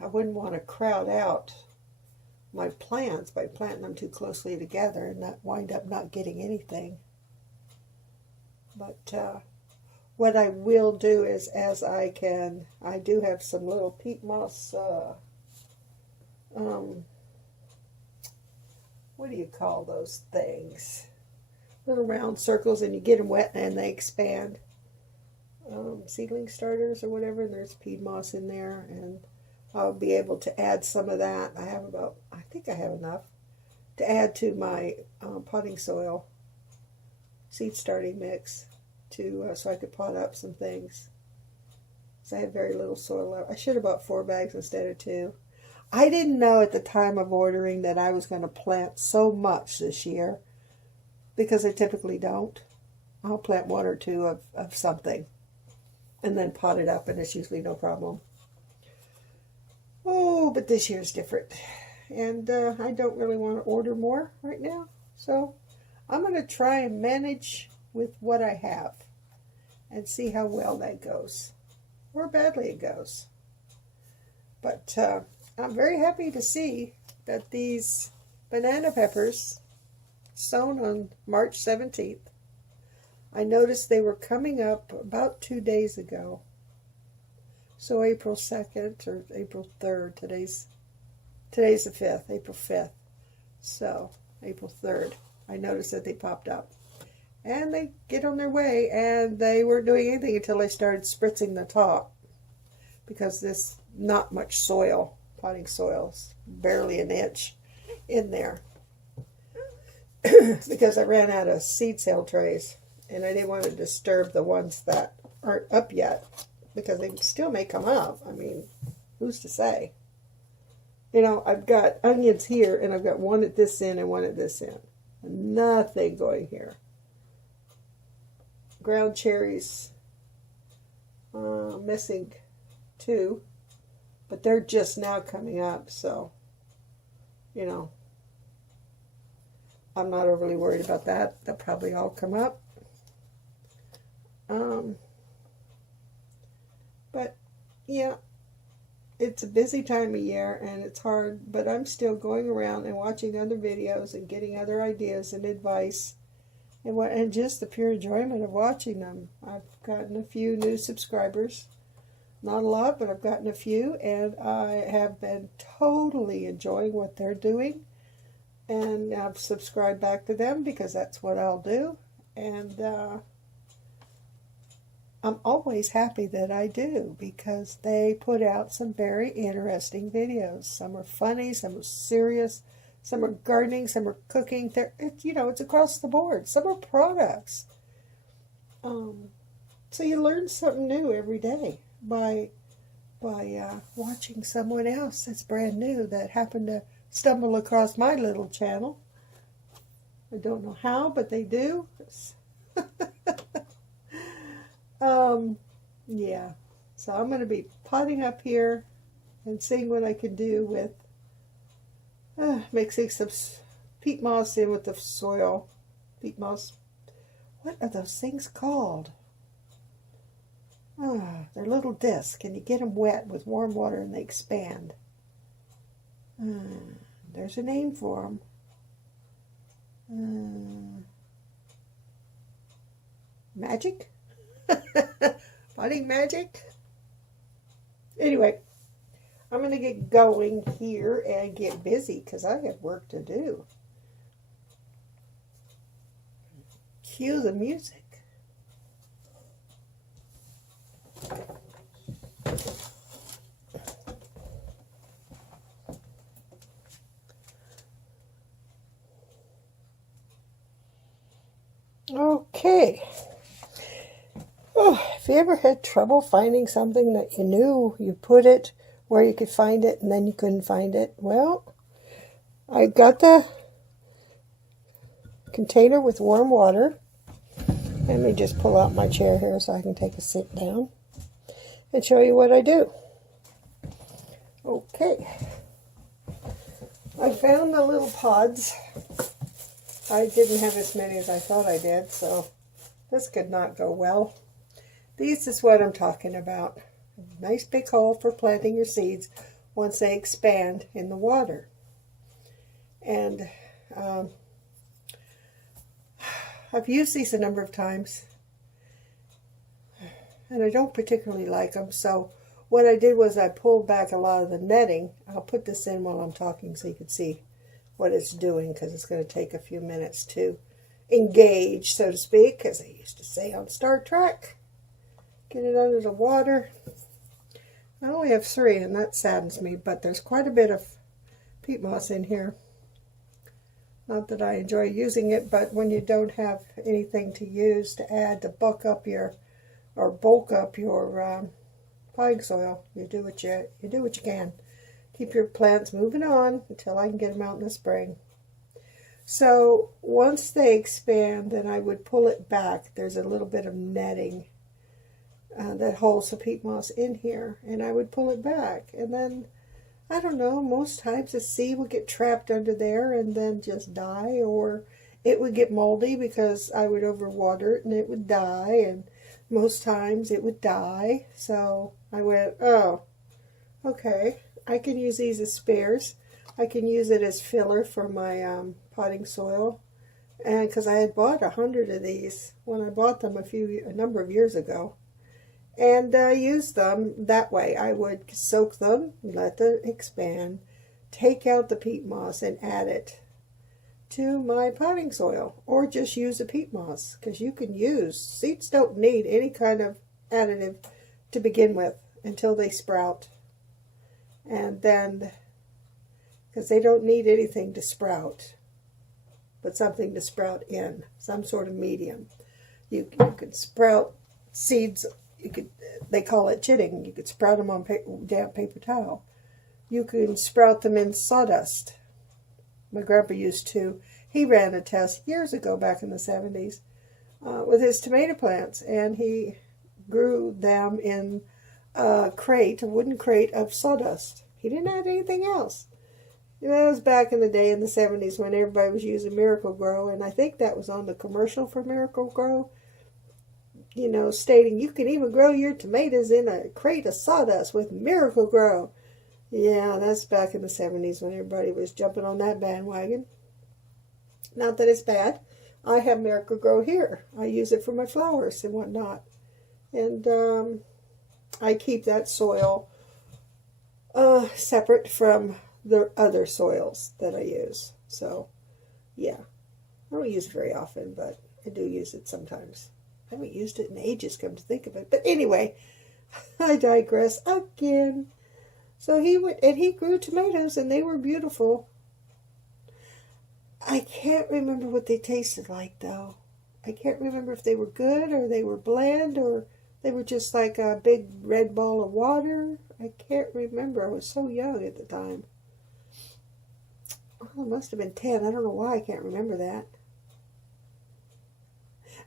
I wouldn't want to crowd out my plants by planting them too closely together and not wind up not getting anything. But what I will do is, as I can, I do have some little peat moss, what do you call those things? Little round circles, and you get them wet and they expand. Seedling starters or whatever, and there's peat moss in there, and I'll be able to add some of that. I think I have enough to add to my potting soil seed starting mix so I could pot up some things. So I have very little soil left. I should have bought 4 bags instead of 2. I didn't know at the time of ordering that I was going to plant so much this year, because I typically don't. I'll plant 1 or 2 of something and then pot it up, and it's usually no problem. Oh, but this year's different. And I don't really want to order more right now. So I'm going to try and manage with what I have and see how well that goes, or badly it goes. But I'm very happy to see that these banana peppers, sown on March 17th, I noticed they were coming up about 2 days ago. So April 2nd or April 3rd, today's the 5th, April 5th. So April 3rd, I noticed that they popped up. And they get on their way, and they weren't doing anything until I started spritzing the top. Because this, not much soil, potting soil's barely an inch in there. Because I ran out of seed sale trays. And I didn't want to disturb the ones that aren't up yet, because they still may come up. I mean, who's to say? You know, I've got onions here, and I've got one at this end and one at this end. Nothing going here. Ground cherries, missing 2, but they're just now coming up, so, you know, I'm not overly worried about that. They'll probably all come up. But yeah, it's a busy time of year and it's hard, but I'm still going around and watching other videos and getting other ideas and advice, and just the pure enjoyment of watching them. I've gotten a few new subscribers, not a lot, but I've gotten a few, and I have been totally enjoying what they're doing, and I've subscribed back to them because that's what I'll do. And I'm always happy that I do, because they put out some very interesting videos. Some are funny, some are serious, some are gardening, some are cooking. It's across the board. Some are products. So you learn something new every day by watching someone else that's brand new that happened to stumble across my little channel. I don't know how, but they do. Yeah, so I'm going to be potting up here and seeing what I can do with mixing some peat moss in with the soil. Peat moss. What are those things called? They're little discs, and you get them wet with warm water and they expand. There's a name for them. Magic? Potting magic? Anyway, I'm going to get going here and get busy because I have work to do. Cue the music. Okay. Oh, have you ever had trouble finding something that you knew you put it where you could find it and then you couldn't find it? Well, I got the container with warm water. Let me just pull out my chair here so I can take a sit down and show you what I do. Okay. I found the little pods. I didn't have as many as I thought I did, so this could not go well. This is what I'm talking about. A nice big hole for planting your seeds once they expand in the water. And I've used these a number of times, and I don't particularly like them, so what I did was I pulled back a lot of the netting. I'll put this in while I'm talking so you can see what it's doing, because it's going to take a few minutes to engage, so to speak, as they used to say on Star Trek. Get it under the water. I only have 3, and that saddens me, but there's quite a bit of peat moss in here. Not that I enjoy using it, but when you don't have anything to use to add to bulk up your potting soil, you do what you can. Keep your plants moving on until I can get them out in the spring. So once they expand, then I would pull it back. There's a little bit of netting that holds the peat moss in here, and I would pull it back, and then I don't know, most times the seed would get trapped under there and then just die, or it would get moldy because I would overwater it and it would die, and most times it would die. So I went, oh, okay, I can use these as spares. I can use it as filler for my potting soil, and because I had bought 100 of these when I bought them a number of years ago, and use them that way. I would soak them, let them expand, take out the peat moss, and add it to my potting soil, or just use the peat moss, because you can use, seeds don't need any kind of additive to begin with until they sprout, and then, because they don't need anything to sprout, but something to sprout in, some sort of medium. You could sprout seeds. They call it chitting. You could sprout them on damp paper towel. You can sprout them in sawdust. My grandpa used to. He ran a test years ago, back in the 70s, with his tomato plants, and he grew them in a wooden crate of sawdust. He didn't add anything else. That was back in the day in the 70s when everybody was using Miracle-Gro, and I think that was on the commercial for Miracle-Gro, you know, stating you can even grow your tomatoes in a crate of sawdust with Miracle-Gro. Yeah, that's back in the 70s when everybody was jumping on that bandwagon. Not that it's bad. I have Miracle-Gro here. I use it for my flowers and whatnot. And I keep that soil separate from the other soils that I use. So, yeah. I don't use it very often, but I do use it sometimes. I haven't used it in ages, come to think of it. But anyway, I digress again. So he went, and he grew tomatoes, and they were beautiful. I can't remember what they tasted like, though. I can't remember if they were good, or they were bland, or they were just like a big red ball of water. I can't remember. I was so young at the time. Oh, it must have been 10. I don't know why I can't remember that.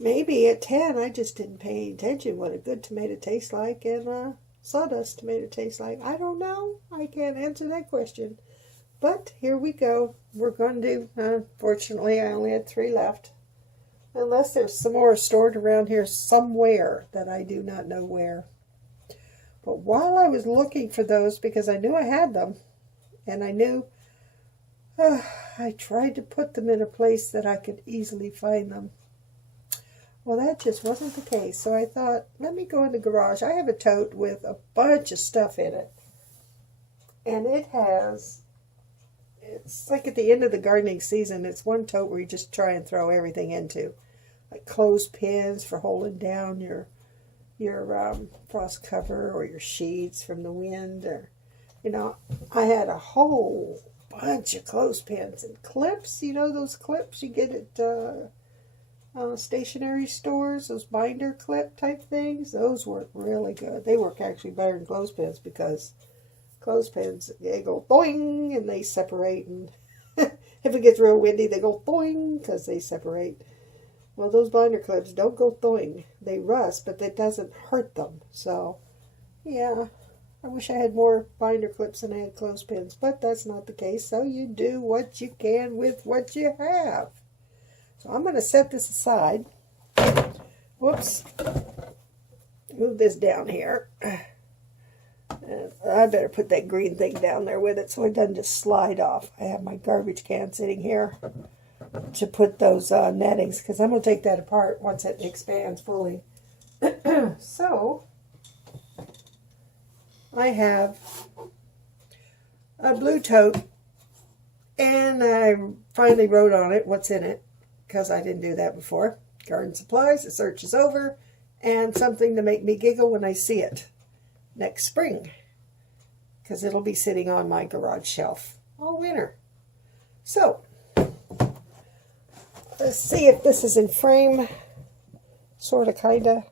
Maybe at 10 I just didn't pay attention what a good tomato tastes like and sawdust tomato tastes like. I don't know. I can't answer that question. But here we go. We're going to do, fortunately, I only had 3 left. Unless there's some more stored around here somewhere that I do not know where. But while I was looking for those, because I knew I had them, and I knew, I tried to put them in a place that I could easily find them. Well, that just wasn't the case. So I thought, let me go in the garage. I have a tote with a bunch of stuff in it. And it's like at the end of the gardening season, it's one tote where you just try and throw everything into. Like clothespins for holding down your frost cover, or your sheets from the wind. Or, you know, I had a whole bunch of clothespins and clips. You know those clips you get at stationery stores, those binder clip type things? Those work really good. They work actually better than clothespins, because clothespins, they go boing and they separate, and if it gets real windy, they go boing because they separate. Well, those binder clips don't go boing. They rust, but that doesn't hurt them. So, yeah, I wish I had more binder clips than I had clothespins, but that's not the case. So you do what you can with what you have. So I'm going to set this aside. Whoops. Move this down here. And I better put that green thing down there with it so it doesn't just slide off. I have my garbage can sitting here to put those nettings, because I'm going to take that apart once it expands fully. So, I have a blue tote, and I finally wrote on it what's in it, because I didn't do that before. Garden supplies, the search is over, and something to make me giggle when I see it next spring, because it'll be sitting on my garage shelf all winter. So, let's see if this is in frame, sort of, kind of.